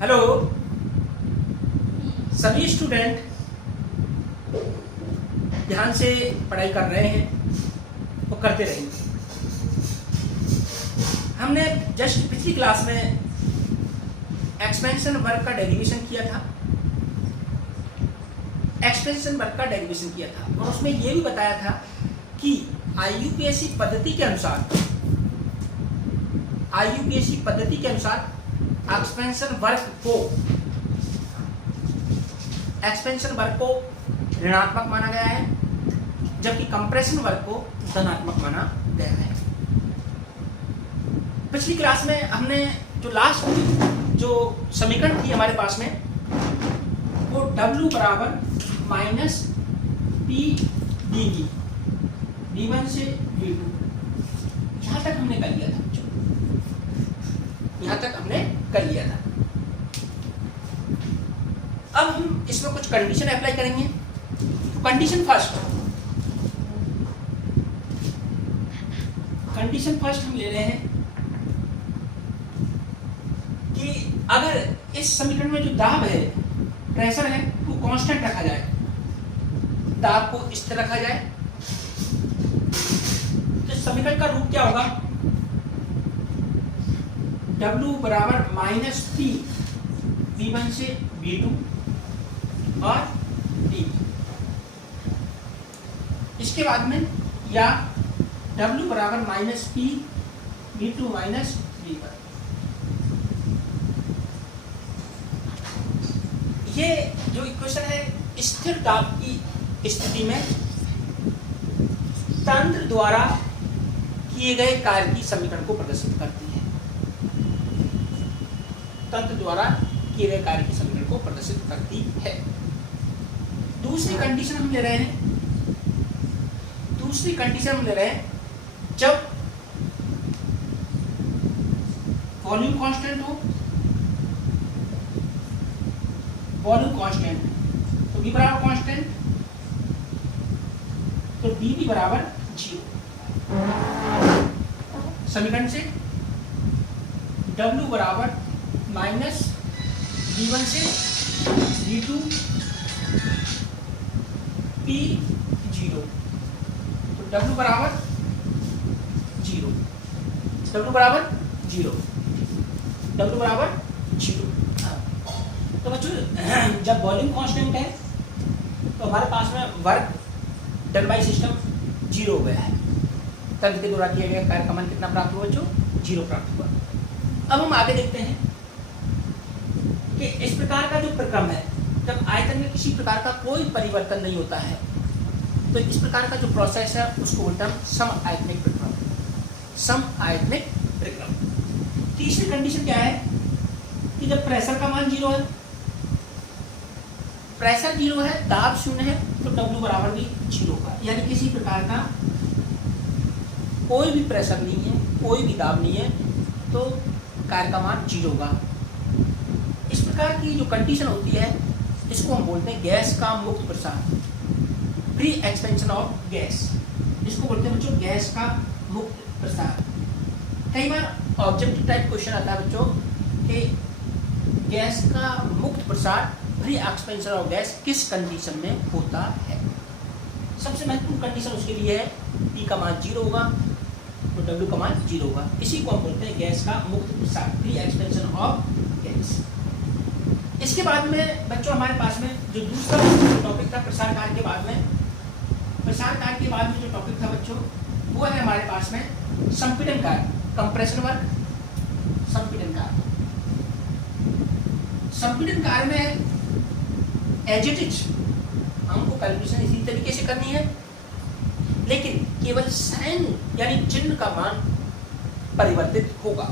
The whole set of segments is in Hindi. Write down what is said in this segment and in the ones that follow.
हेलो सभी स्टूडेंट, ध्यान से पढ़ाई कर रहे हैं वो करते रहेंगे। हमने जस्ट पिछली क्लास में एक्सपेंशन वर्क का डेरिवेशन किया था। एक्सपेंशन वर्क का डेरिवेशन किया था और उसमें ये भी बताया था कि आईयूपीएससी पद्धति के अनुसार एक्सपेंशन वर्क को ऋणात्मक माना गया है, जबकि कंप्रेशन वर्क को धनात्मक माना गया है। पिछली क्लास में हमने जो लास्ट जो समीकरण थी हमारे पास में वो W बराबर माइनस पी डी D1 से D2, यहाँ तक हमने कर लिया था। यहाँ तक हमने कर लिया था। अब हम इसमें कुछ कंडीशन अप्लाई करेंगे। तो कंडीशन फर्स्ट हम ले रहे हैं कि अगर इस समीकरण में जो दाब है, प्रेशर है, वो कांस्टेंट रखा जाए, दाब को इस तरह रखा जाए, तो समीकरण का रूप क्या होगा? W बराबर माइनस पी V1 से V2 और D। इसके बाद में या W बराबर minus P V2 minus V1। ये जो इक्वेशन है स्थिर दाब की स्थिति में तंत्र द्वारा किए गए कार्य की समीकरण को प्रदर्शित करती है। तंत्र द्वारा किए गए कार्य की समीकरण को प्रदर्शित करती है। दूसरी कंडीशन हम ले रहे हैं जब वॉल्यूम कांस्टेंट हो, तो V बराबर कांस्टेंट, तो dV बराबर 0। समीकरण से W बराबर माइनस V1 से V2 P0, तो W बराबर 0, तो बच्चों जब वॉल्यूम कांस्टेंट है तो हमारे पास में वर्क डन बाई सिस्टम 0 हो गया है। तंत्र के द्वारा किया गया कार्य का मान कितना प्राप्त हुआ बच्चों? 0 प्राप्त हुआ। अब हम आगे देखते हैं कि इस प्रकार का जो प्रक्रम है, जब आयतन में किसी प्रकार का कोई परिवर्तन नहीं होता है, तो इस प्रकार का जो प्रोसेस है उसको बोलते हैं समआयतनिक प्रक्रम। तीसरी कंडीशन क्या है कि जब प्रेशर का मान 0 है, दाब 0 है, तो W बराबर भी 0 होगा। यानी किसी प्रकार का कोई भी प्रेशर नहीं है, कोई भी दाब नहीं है, तो कार्य का मान 0 होगा। इस प्रकार की जो कंडीशन होती है इसको हम बोलते हैं गैस का मुक्त प्रसार, फ्री एक्सपेंशन ऑफ गैस। इसको बोलते हैं बच्चों गैस का मुक्त प्रसार। कई बार ऑब्जेक्टिव टाइप क्वेश्चन आता है बच्चों कि गैस का मुक्त प्रसार, फ्री एक्सपेंशन ऑफ गैस किस कंडीशन में होता है। सबसे महत्वपूर्ण कंडीशन उसके लिए है P का मान 0 होगा, तो W का मान 0 होगा। इसी को हम बोलते हैं गैस का मुक्त प्रसार, फ्री एक्सपेंशन ऑफ गैस। इसके बाद में बच्चों हमारे पास में जो दूसरा टॉपिक था प्रसार कार्य के बाद में जो टॉपिक था बच्चों वो है हमारे पास में संपीड़न कार्य, कंप्रेशन वर्क, संपीड़न कार्य में एज इट इज हमको कैलकुलेशन इसी तरीके से करनी है, लेकिन केवल साइन यानी चिन्ह का मान परिवर्तित होगा।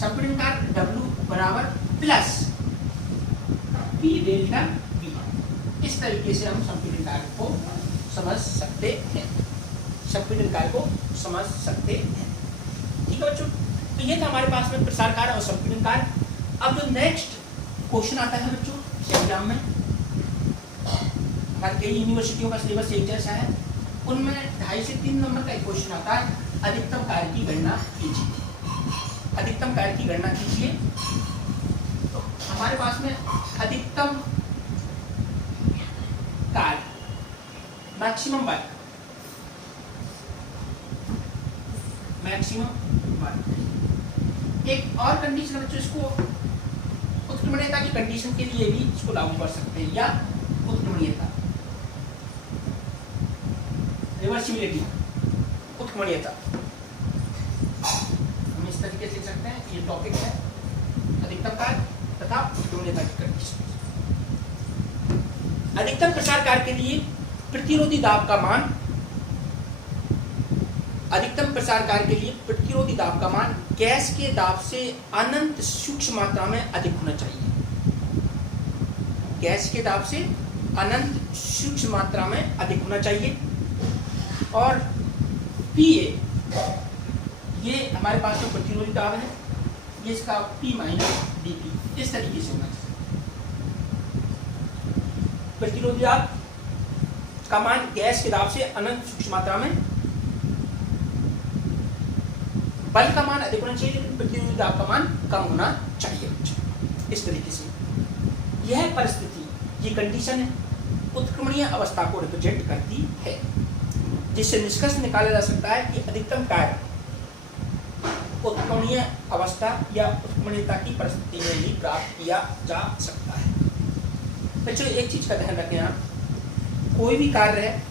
संपीड़न कार्य W बराबर प्लस P डेल्टा V। इस तरीके से हम संपीड़न कार्य को समझ सकते हैं। ठीक है बच्चों, तो ये था हमारे पास में प्रसार कार्य और संपीड़न कार्य। अब जो नेक्स्ट क्वेश्चन आता है बच्चों एग्जाम में, हमारे कई यूनिवर्सिटियों का सिलेबस एक जैसा है, उनमें 2.5 से 3 नंबर का एक क्वेश्चन आता है, अधिकतम कार्य की गणना कीजिए। अधिकतम कार्य की गणना कीजिए। तो हमारे पास में अधिकतम कार्य, मैक्सिमम वर्क, एक और कंडीशन बच्चों, इसको उत्क्रमणीयता की कंडीशन के लिए भी इसको लागू कर सकते हैं, या उत्क्रमणीयता, रिवर्सिबिलिटी, उत्क्रमणीयता हम इस तरीके से लिख सकते हैं। ये टॉपिक है अधिकतम कार्य तथा उत्क्रमणीयता की कंडीशन। अधिकतम प्रसार कार्य के लिए प्रतिरोधी दाब का मान, अधिकतम प्रसार कार्य के लिए प्रतिरोधी दाब का मान गैस के दाब से अनंत सूक्ष्म मात्रा में अधिक होना चाहिए। गैस के दाब से अनंत सूक्ष्म मात्रा में अधिक होना चाहिए। और पीए, ये हमारे पास जो प्रतिरोधी दाब है, ये इसका P माइनस dP इस तरीके से होना चाहिए। प्रतिरोधी दाब का मान गैस के दाब से अनंत सूक्ष्म मात्रा में, बल का मान अधिक होना चाहिए लेकिन प्रतिरोधी दाब का मान कम होना चाहिए। इस तरीके से यह परिस्थिति, ये कंडीशन है, उत्क्रमणीय अवस्था को रिप्रेजेंट करती है, जिससे निष्कर्ष निकाला जा सकता है कि अधिकतम कार्य उत्क्रमणीय अवस्था या उत्क्रमणीयता की परिस्थिति में ही प्राप्त किया जा सकता है। बच्चों एक चीज का ध्यान रखें, आप कोई भी कार्य है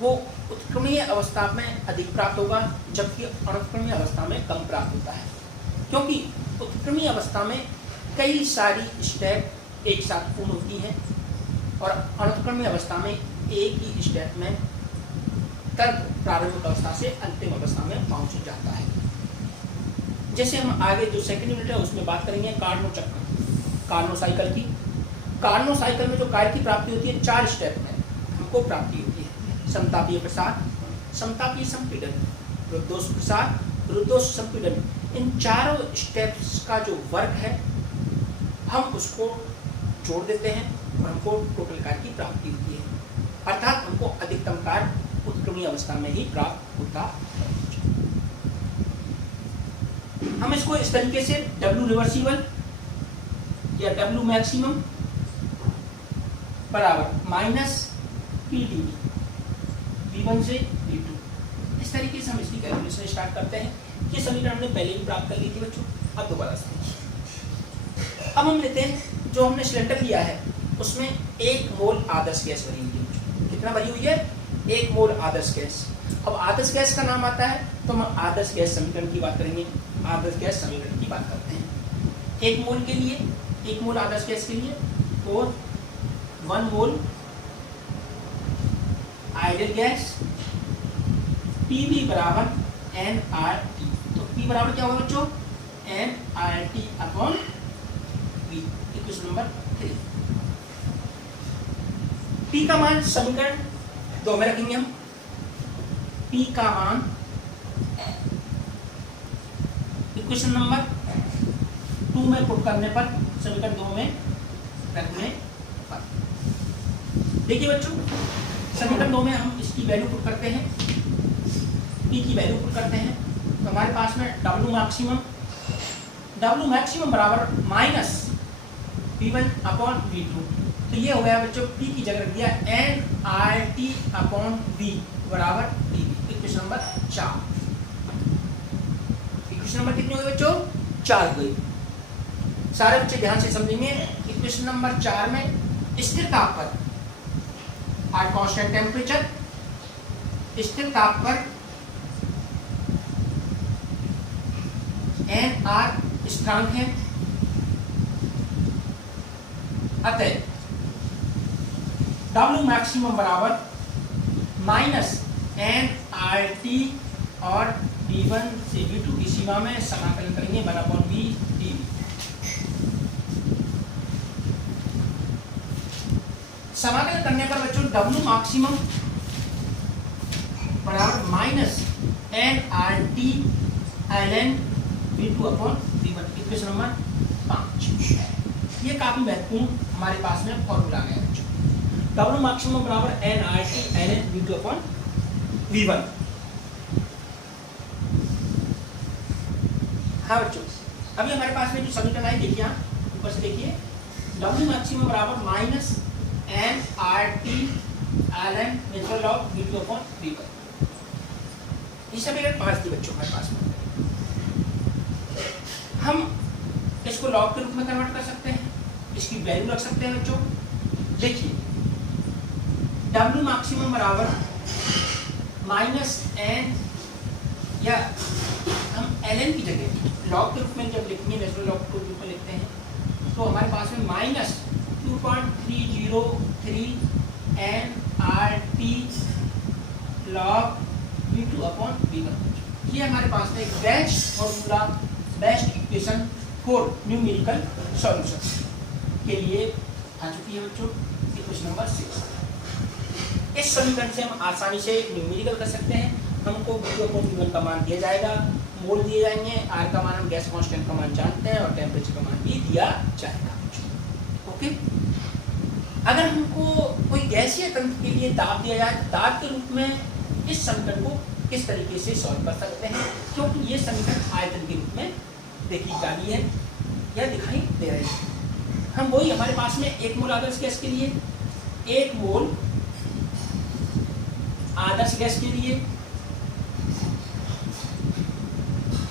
वो उत्क्रमणीय अवस्था में अधिक प्राप्त होगा, जबकि अनुत्क्रमणीय अवस्था में कम प्राप्त होता है, क्योंकि उत्क्रमणीय अवस्था में कई सारी स्टेप एक साथ पूर्ण होती हैं और अनुत्क्रमणीय अवस्था में एक ही स्टेप में तर्क प्रारंभिक अवस्था से अंतिम अवस्था में पहुंच जाता है। जैसे हम आगे जो सेकंड यूनिट है उसमें बात करेंगे कार्नो चक्र, कार्नो साइकिल की। कार्नो साइकिल में जो कार्य की प्राप्ति होती है 4 स्टेप में हमको प्राप्ति होती है। समतापीय प्रसार, समतापीय संपीड़न, रुद्धोष्म प्रसार, रुद्धोष्म संपीड़न, इन चारों स्टेप्स का जो वर्क है हम उसको जोड़ देते हैं और हमको टोटल कार्य की प्राप्ति होती है, अर्थात हमको अधिकतम कार्य उत्क्रमणीय अवस्था में ही प्राप्त होता है। हम इसको इस तरीके से W रिवर्सिबल या W मैक्सिमम बराबर माइनस PdV, V1 से V2, इस तरीके से हम इसकी कैलकुलेशन स्टार्ट करते हैं। ये समीकरण हमने पहले भी प्राप्त कर ली थी बच्चों, अब दोबारा से। अब हम लेते हैं जो हमने सिलेंडर लिया है उसमें 1 मोल आदर्श गैस भरी हुई है। कितना भरी हुई है? 1 मोल आदर्श गैस। अब आदर्श गैस का नाम आता है तो हम आदर्श गैस समीकरण की बात करेंगे। आदर्श गैस समीकरण की बात करते हैं। 1 मोल के लिए, 1 मोल आदर्श गैस के लिए, और 1 मोल आइडियल गैस, PV बराबर nRT। तो P बराबर क्या होगा बच्चों? nRT upon V, equation number 3। P का मान समीकरण 2 में रखेंगे हम। P का मान इक्वेशन नंबर 2 में पुट करने पर, समीकरण 2 में रखने पर, देखिए बच्चों समीकरण 2 में हम इसकी वैल्यू पुट करते हैं, P की वैल्यू पुट करते हैं, तो हमारे पास में W मैक्सिमम बराबर माइनस V1 अपॉन V2। तो ये हो गया बच्चों, P की जगह रख दिया nRT अपॉन V बराबर PV, equation number 4। Equation number कितनी हो गई बच्चों? 4 गई। सारे बच्चे ध्यान से समझेंगे। इक्वेशन नंबर 4 में स्थिर ताप पर एट कांस्टेंट टेम्परेचर, स्थिर ताप पर nR स्थिरांक है, अतः W मैक्सिमम बराबर माइनस nRT और V1 से V2 की सीमा में समाकलन करेंगे 1/V dV। समाकलन करने पर बच्चों W मैक्सिमम बराबर minus nRT ln V2 upon V1, equation number 5। ये काफी महत्वपूर्ण हमारे पास में फॉर्मूला है बच्चों। W मैक्सिमम बराबर nRT ln V2 upon V1। हाँ बच्चों, अभी हमारे पास में जो समीकरण आई देखिए, ऊपर से देखिए W मैक्सिमम बराबर minus N R T L N natural log V2 upon V1। ये समीकरण 5 थी बच्चों हमारे पास में। हम इसको लॉग के रूप में कन्वर्ट कर सकते हैं, इसकी वैल्यू रख सकते हैं बच्चों। देखिए W मैक्सिमम बराबर माइनस एन, या हम एल एन की जगह लॉग के रूप में जब लिखेंगे, नेचुरल लॉग के रूप में लिखते हैं, तो हमारे पास में minus 2.303 N R T log V2 upon V1। ये हमारे पास में एक best formula, best equation for numerical solution के लिए आ चुकी है बच्चों। Question number 6। इस समीकरण से हम आसानी से न्यूमेरिकल कर सकते हैं। हमको V2 अपॉन V1 का मान दिया जाएगा, मोल दिए जाएंगे, R का मान हम गैस कांस्टेंट का मान जानते हैं, और टेम्परेचर का मान भी दिया जाएगा। ओके, अगर हमको कोई गैसीय तंत्र के लिए दाब दिया जाए, दाब के रूप में इस समीकरण को किस तरीके से सॉल्व कर सकते हैं, क्योंकि ये समीकरण आयतन के रूप में देखी जा रही है या दिखाई दे रही है। हम वही, हमारे पास में 1 मोल आदर्श गैस के लिए, 1 मोल आदर्श गैस के लिए,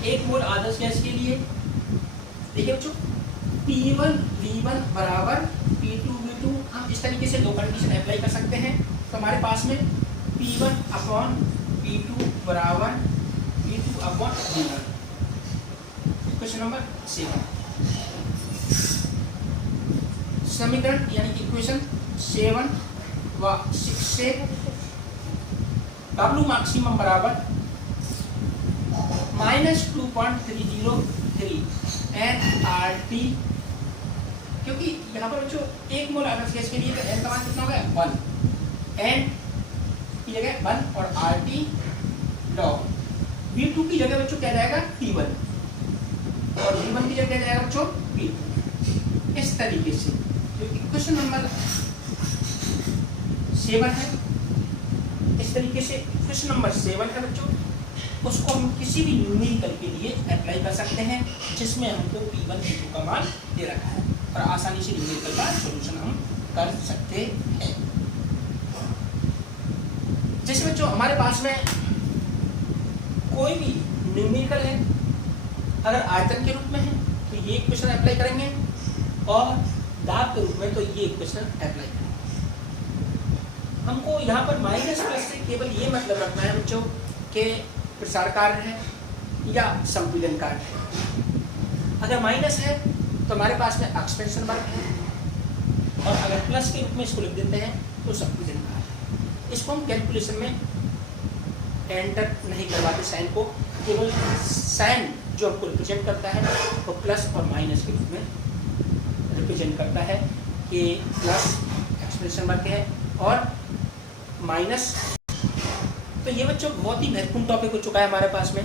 1 मोल आदर्श गैस के लिए देखिए बच्चों P1 V1 बराबर P2 V2, हम इस तरीके से दो कंडीशन अप्लाई कर सकते हैं। तो हमारे पास में P1 अपॉन P2 बराबर P2 upon V1। Question number 7, समीकरण यानी कि इक्वेशन 7 व 6 से W मैक्सिमम बराबर माइनस 2.303 एन आर टी, क्योंकि यहाँ पर बच्चों 1 मोल आदर्श गैस के लिए तो एन का मान कितना हो गया 1, एन की जगह 1 और आर टी लॉग V2 की जगह बच्चों क्या जाएगा P1, और V1 की जगह जाएगा बच्चों P2। इस तरीके से जो इक्वेशन नंबर 7 है, इस तरीके से इक्वेशन नंबर 7 है बच्चों, उसको हम किसी भी न्यूमेरिकल के लिए अप्लाई कर सकते हैं जिसमें हमको P1 P2 का मान दे रखा है, और आसानी से न्यूमेरिकल का सॉल्यूशन हम कर सकते हैं। जैसे बच्चों हमारे पास में कोई भी न्यूमेरिकल है, अगर आयतन के रूप में है तो ये इक्वेशन अप्लाई करेंगे, और दाब के रूप में तो ये इक्वेशन अप्लाई करेंगे। हमको यहाँ पर माइनस प्लस से केवल ये मतलब रखना है बच्चों कि प्रसार कार्य है या संपीड़न कार्य है। अगर माइनस है तो हमारे पास में एक्सपेंशन वर्क है, और अगर प्लस के रूप में इसको लिख देते हैं तो संपीड़न कार्य है। इसको हम कैलकुलेशन में एंटर नहीं करवाते साइन को, केवल साइन जो हमको रिप्रेजेंट करता है वो प्लस और माइनस के रूप में रिप्रेजेंट करता है कि प्लस एक्सप्रेशन वर्क है और माइनस। तो ये बच्चों बहुत ही महत्वपूर्ण टॉपिक हो चुका है हमारे पास में।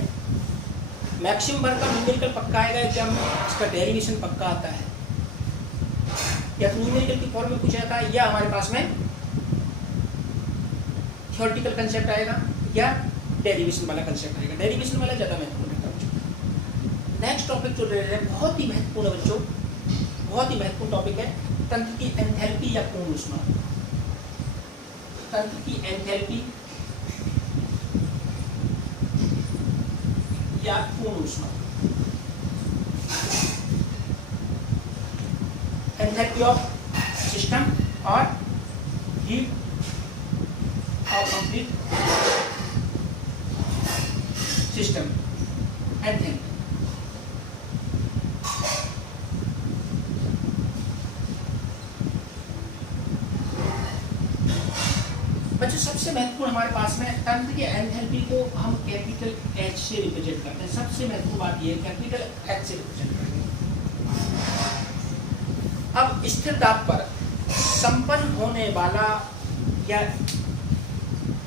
मैक्सिमम वर्क का न्यूमेरिकल पक्का आएगा एग्जाम में, इसका डेरिवेशन पक्का आता है, या तो न्यूमेरिकल की फॉर्म में पूछा जाता है, या हमारे पास में थ्योरेटिकल कंसेप्ट आएगा, या डेरिवेशन वाला कंसेप्ट आएगा। डेरिवेशन वाला ज़्यादा महत्वपूर्ण है बच्चों। नेक्स्ट टॉपिक जो ले रहे हैं बहुत ही महत्वपूर्ण है बच्चों, बहुत ही महत्वपूर्ण टॉपिक है तंत्र की एंथैल्पी या पूर्ण ऊष्मा। तंत्र की एंथैल्पी या पूर्ण ऊष्मा। एंथैल्पी ऑफ सिस्टम और heat of complete system. Enthalpy बच्चों सबसे महत्वपूर्ण हमारे पास में तंत्र के एंथैल्पी को हम कैपिटल H से रिप्रेजेंट करते हैं। सबसे महत्वपूर्ण बात यह है कैपिटल H से रिप्रेजेंट करेंगे। अब स्थिर दाब पर संपन्न होने वाला या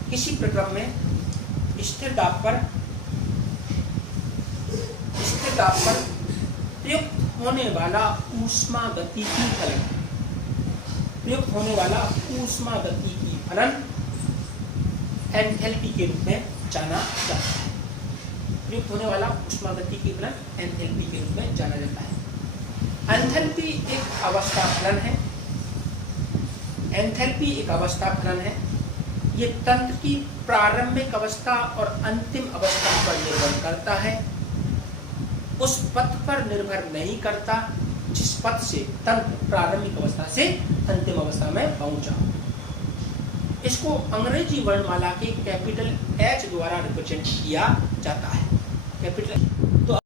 किसी प्रक्रम में स्थिर दाब पर प्रयुक्त होने वाला ऊष्मागतिकी फलन, प्रयुक्त होने वाला ऊष्मागतिकी फलन एंथैल्पी के रूप में जाना जाता है। प्रयुक्त होने वाला ऊष्मागतिकी फलन एंथैल्पी के रूप में जाना जाता है। एंथैल्पी एक अवस्था फलन है। एंथैल्पी एक अवस्था फलन है। ये तंत्र की प्रारंभिक अवस्था और अंतिम अवस्था पर निर्भर करता है, उस पथ पर निर्भर नहीं करता जिस पथ से तंत्र प्रारंभिक अवस्था से अंतिम अवस्था में पहुंचा। इसको अंग्रेजी वर्णमाला के कैपिटल H द्वारा रिप्रेजेंट किया जाता है। कैपिटल तो